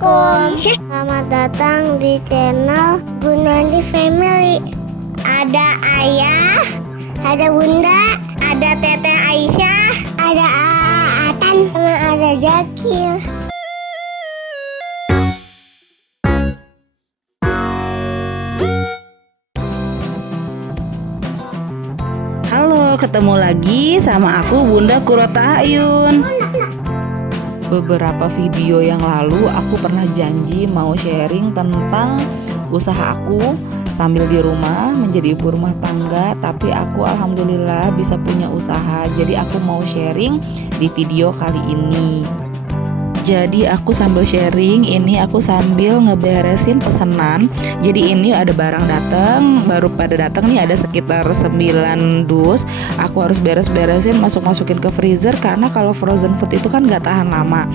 Assalamualaikum. Selamat datang di channel Gunandi Family. Ada ayah, ada bunda, ada teteh Aisyah, ada Atan, sama ada Zakir. Halo, ketemu lagi sama aku Bunda Kurota Ayun. Beberapa video yang lalu aku pernah janji mau sharing tentang usaha aku sambil di rumah menjadi ibu rumah tangga. Tapi aku alhamdulillah bisa punya usaha. Jadi aku mau sharing di video kali ini. Jadi aku sambil sharing, ini aku sambil ngeberesin pesanan. Jadi ini ada barang datang, baru pada datang nih ada sekitar 9 dus. Aku harus beres-beresin, masukin ke freezer karena kalau frozen food itu kan gak tahan lama.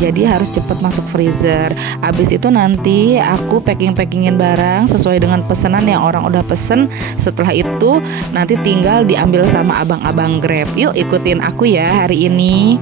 Jadi harus cepet masuk freezer. Abis itu nanti aku packingin barang sesuai dengan pesanan yang orang udah pesen. Setelah itu nanti tinggal diambil sama abang-abang Grab. Yuk ikutin aku ya hari ini.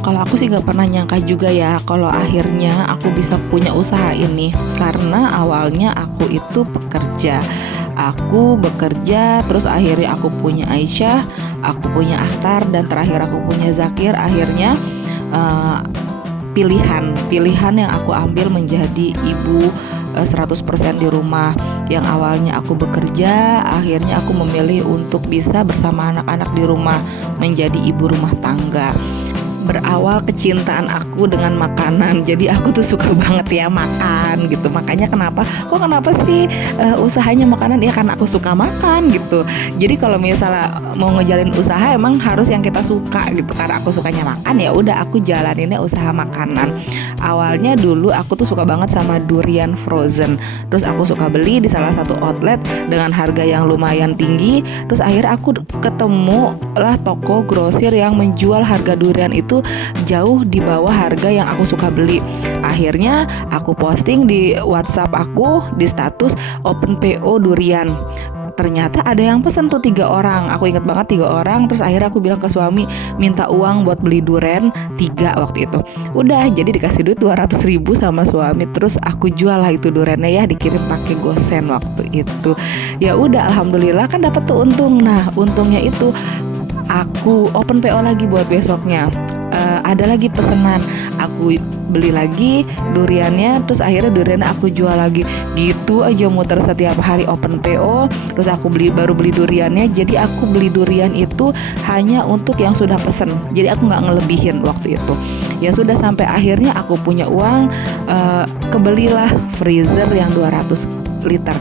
Kalau aku sih gak pernah nyangka juga ya kalau akhirnya aku bisa punya usaha ini. Karena awalnya aku itu pekerja. Aku bekerja, terus akhirnya aku punya Aisyah, aku punya Akhtar, dan terakhir aku punya Zakir. Akhirnya pilihan yang aku ambil menjadi ibu 100% di rumah. Yang awalnya aku bekerja, akhirnya aku memilih untuk bisa bersama anak-anak di rumah, menjadi ibu rumah tangga. Berawal kecintaan aku dengan makanan. Jadi aku tuh suka banget ya makan gitu. Makanya kenapa sih usahanya makanan? Ya karena aku suka makan gitu. Jadi kalau misalnya mau ngejalin usaha emang harus yang kita suka gitu. Karena aku sukanya makan, ya udah aku jalaninnya usaha makanan. Awalnya dulu aku tuh suka banget sama durian frozen. Terus aku suka beli di salah satu outlet dengan harga yang lumayan tinggi. Terus akhirnya aku ketemu lah toko grosir yang menjual harga durian itu jauh di bawah harga yang aku suka beli. Akhirnya aku posting di WhatsApp aku di status open PO durian. Ternyata ada yang pesen tuh 3 orang. Aku inget banget 3 orang. Terus akhirnya aku bilang ke suami minta uang buat beli durian 3 waktu itu. Udah, jadi dikasih duit 200.000 sama suami. Terus aku jual lah itu duriannya ya, dikirim pakai GoSend waktu itu. Ya udah, alhamdulillah kan dapat tuh untung. Nah untungnya itu aku open PO lagi buat besoknya. Ada lagi pesanan, aku beli lagi duriannya, terus akhirnya duriannya aku jual lagi. Gitu aja muter setiap hari open PO. Terus aku baru beli duriannya. Jadi aku beli durian itu hanya untuk yang sudah pesen. Jadi aku nggak ngelebihin waktu itu. Ya sudah, sampai akhirnya aku punya uang, kebelilah freezer yang 200 liter.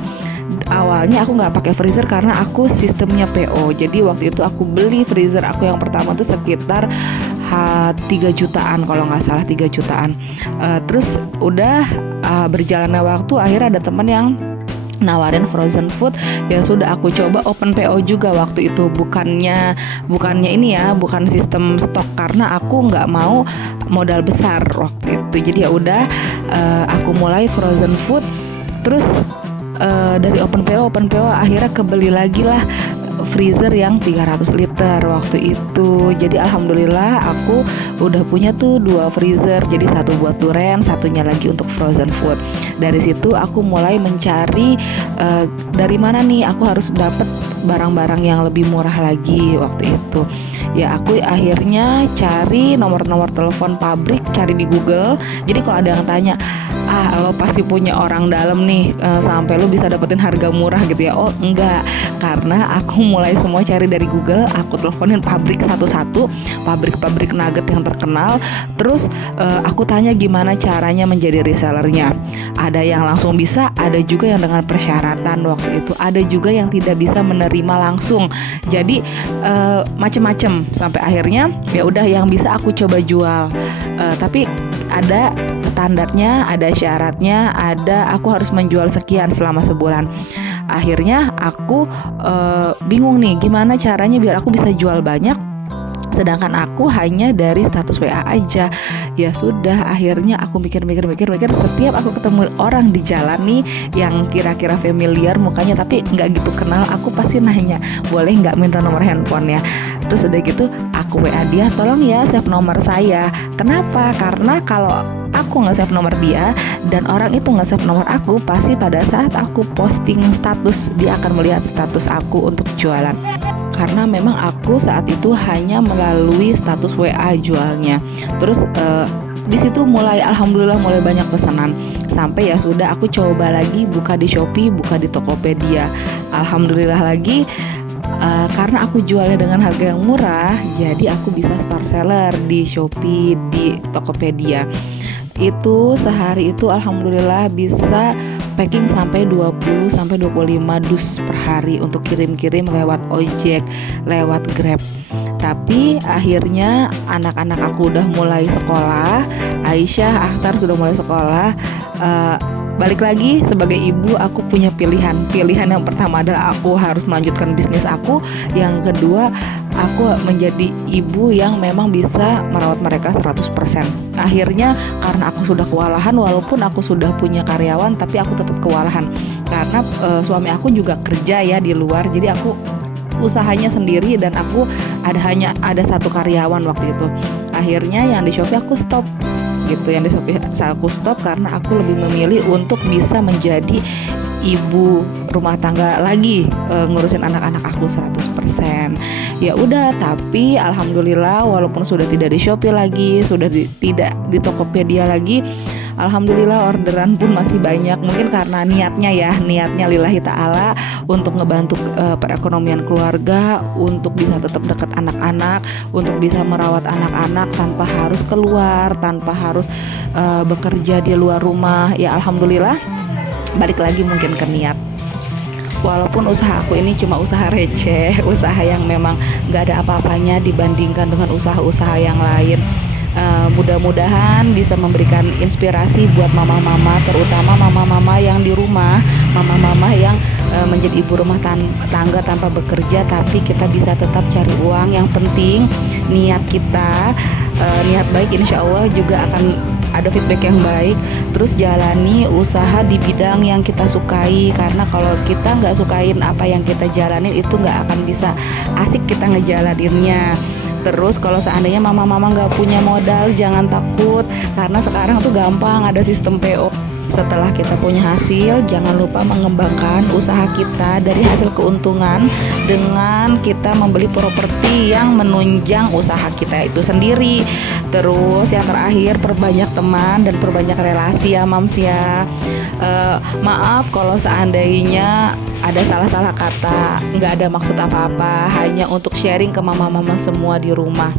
Awalnya aku nggak pakai freezer karena aku sistemnya PO. Jadi waktu itu aku beli freezer aku yang pertama tuh sekitar 3 jutaan kalau nggak salah, 3 jutaan. Terus udah berjalannya waktu, akhirnya ada teman yang nawarin frozen food. Ya sudah, aku coba open PO juga waktu itu. Bukannya ini ya, bukan sistem stok karena aku nggak mau modal besar waktu itu. Jadi ya udah, aku mulai frozen food. Terus dari open PO akhirnya kebeli lagi lah freezer yang 300 liter waktu itu. Jadi alhamdulillah aku udah punya tuh 2 freezer. Jadi satu buat durian, satunya lagi untuk frozen food. Dari situ aku mulai mencari dari mana nih aku harus dapat barang-barang yang lebih murah lagi waktu itu. Ya aku akhirnya cari nomor-nomor telepon pabrik, cari di Google. Jadi kalau ada yang tanya, lo pasti punya orang dalam nih sampai lo bisa dapetin harga murah gitu ya. Oh enggak, karena aku mulai semua cari dari Google. Aku teleponin pabrik satu-satu, pabrik nugget yang terkenal. Terus aku tanya gimana caranya menjadi resellernya. Ada yang langsung bisa, ada juga yang dengan persyaratan waktu itu. Ada juga yang tidak bisa menerima langsung. Jadi macem-macem. Sampai akhirnya ya udah yang bisa aku coba jual. Tapi ada standarnya, ada syaratnya, ada aku harus menjual sekian selama sebulan. Akhirnya aku bingung nih gimana caranya biar aku bisa jual banyak sedangkan aku hanya dari status WA aja. Ya sudah, akhirnya aku mikir setiap aku ketemu orang di jalan nih yang kira-kira familiar mukanya tapi nggak gitu kenal, aku pasti nanya, boleh nggak minta nomor handphone ya. Terus udah gitu aku WA dia, tolong ya save nomor saya. Kenapa? Karena kalau aku nge-save nomor dia dan orang itu nge-save nomor aku, pasti pada saat aku posting status dia akan melihat status aku untuk jualan. Karena memang aku saat itu hanya melalui status WA jualnya. Terus di situ alhamdulillah mulai banyak pesanan. Sampai ya sudah aku coba lagi buka di Shopee, buka di Tokopedia. Alhamdulillah lagi karena aku jualnya dengan harga yang murah, jadi aku bisa star seller di Shopee, di Tokopedia. Itu sehari itu alhamdulillah bisa packing sampai 20 sampai 25 dus per hari untuk kirim-kirim lewat ojek, lewat Grab. Tapi akhirnya anak-anak aku udah mulai sekolah, Aisyah, Akhtar sudah mulai sekolah. Balik lagi sebagai ibu aku punya pilihan yang pertama adalah aku harus melanjutkan bisnis aku, yang kedua aku menjadi ibu yang memang bisa merawat mereka 100%. Akhirnya karena aku sudah kewalahan, walaupun aku sudah punya karyawan tapi aku tetap kewalahan karena suami aku juga kerja ya di luar, jadi aku usahanya sendiri dan aku hanya ada satu karyawan waktu itu. Akhirnya yang di Shopee aku stop gitu, yang di Shopee aku stop karena aku lebih memilih untuk bisa menjadi ibu rumah tangga lagi, ngurusin anak-anak aku 100%. Ya udah, tapi alhamdulillah walaupun sudah tidak di Shopee lagi, sudah tidak di Tokopedia lagi, alhamdulillah orderan pun masih banyak. Mungkin karena niatnya lillahi ta'ala untuk ngebantu perekonomian keluarga, untuk bisa tetap dekat anak-anak, untuk bisa merawat anak-anak tanpa harus keluar, tanpa harus bekerja di luar rumah. Ya alhamdulillah, balik lagi mungkin ke niat. Walaupun usaha aku ini cuma usaha receh, usaha yang memang gak ada apa-apanya dibandingkan dengan usaha-usaha yang lain. Mudah-mudahan bisa memberikan inspirasi buat mama-mama, terutama mama-mama yang di rumah, mama-mama yang menjadi ibu rumah tangga tanpa bekerja, tapi kita bisa tetap cari uang. Yang penting niat kita, niat baik, insya Allah juga akan ada feedback yang baik. Terus jalani usaha di bidang yang kita sukai, karena kalau kita nggak sukain apa yang kita jalanin itu nggak akan bisa asik kita ngejalaninnya. Terus kalau seandainya mama-mama nggak punya modal, jangan takut, karena sekarang tuh gampang, ada sistem PO. Setelah kita punya hasil, jangan lupa mengembangkan usaha kita dari hasil keuntungan dengan kita membeli properti yang menunjang usaha kita itu sendiri. Terus yang terakhir, perbanyak teman dan perbanyak relasi ya Mams ya. Maaf kalau seandainya ada salah-salah kata, nggak ada maksud apa-apa, hanya untuk sharing ke mama-mama semua di rumah.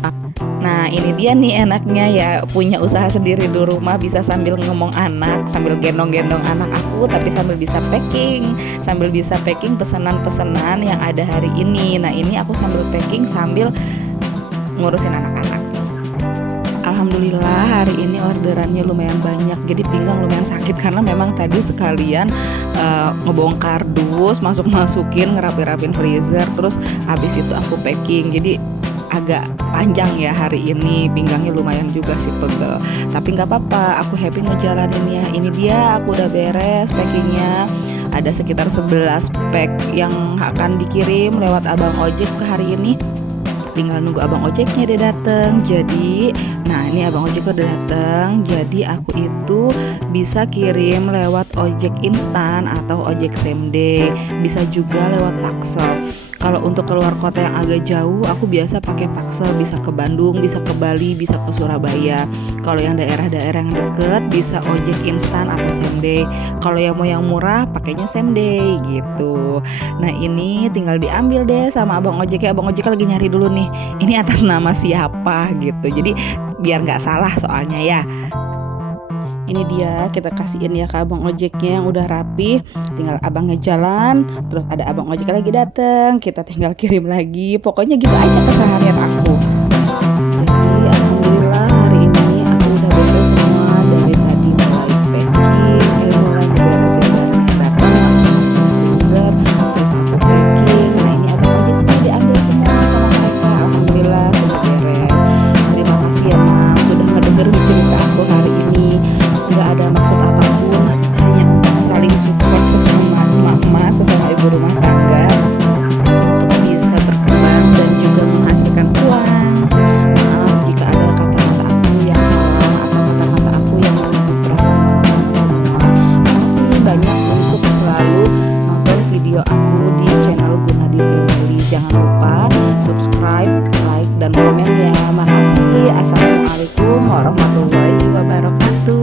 Nah ini dia nih enaknya ya punya usaha sendiri di rumah, bisa sambil ngomong anak, sambil gendong-gendong anak aku, tapi sambil bisa packing pesanan-pesanan yang ada hari ini. Nah ini aku sambil packing sambil ngurusin anak-anak. Alhamdulillah hari ini orderannya lumayan banyak, jadi pinggang lumayan sakit karena memang tadi sekalian ngebongkar dus, masukin ngerapi-rapin freezer, terus habis itu aku packing, jadi agak panjang ya hari ini, pinggangnya lumayan juga sih pegel, tapi nggak apa-apa, aku happy ngejalaninnya. Ini dia aku udah beres packingnya, ada sekitar 11 pack yang akan dikirim lewat abang ojek ke hari ini. Tinggal nunggu abang ojeknya dia datang. Jadi, nah ini abang ojek udah datang. Jadi aku itu bisa kirim lewat ojek instan atau ojek same day. Bisa juga lewat Paxel. Kalau untuk keluar kota yang agak jauh, aku biasa pakai Paxel, bisa ke Bandung, bisa ke Bali, bisa ke Surabaya. Kalau yang daerah-daerah yang deket, bisa ojek instan atau same day. Kalau yang mau yang murah, pakainya same day gitu. Nah ini tinggal diambil deh sama abang ojeknya. Abang ojeknya lagi nyari dulu nih, ini atas nama siapa gitu. Jadi biar nggak salah soalnya ya. Ini dia, kita kasihin ya ke abang ojeknya yang udah rapi. Tinggal abangnya jalan, terus ada abang ojek lagi datang, kita tinggal kirim lagi. Pokoknya gitu aja keseharian aku. Jadi alhamdulillah hari ini aku udah beres semua, dari tadi mulai packing, mulai ngeberesin barangnya datang, freezer, terus aku packing. Nah ini abang ojek semua diambil semua sama mereka. Alhamdulillah sudah beres. Jangan lupa subscribe, like, dan komen ya. Makasih. Assalamualaikum warahmatullahi wabarakatuh.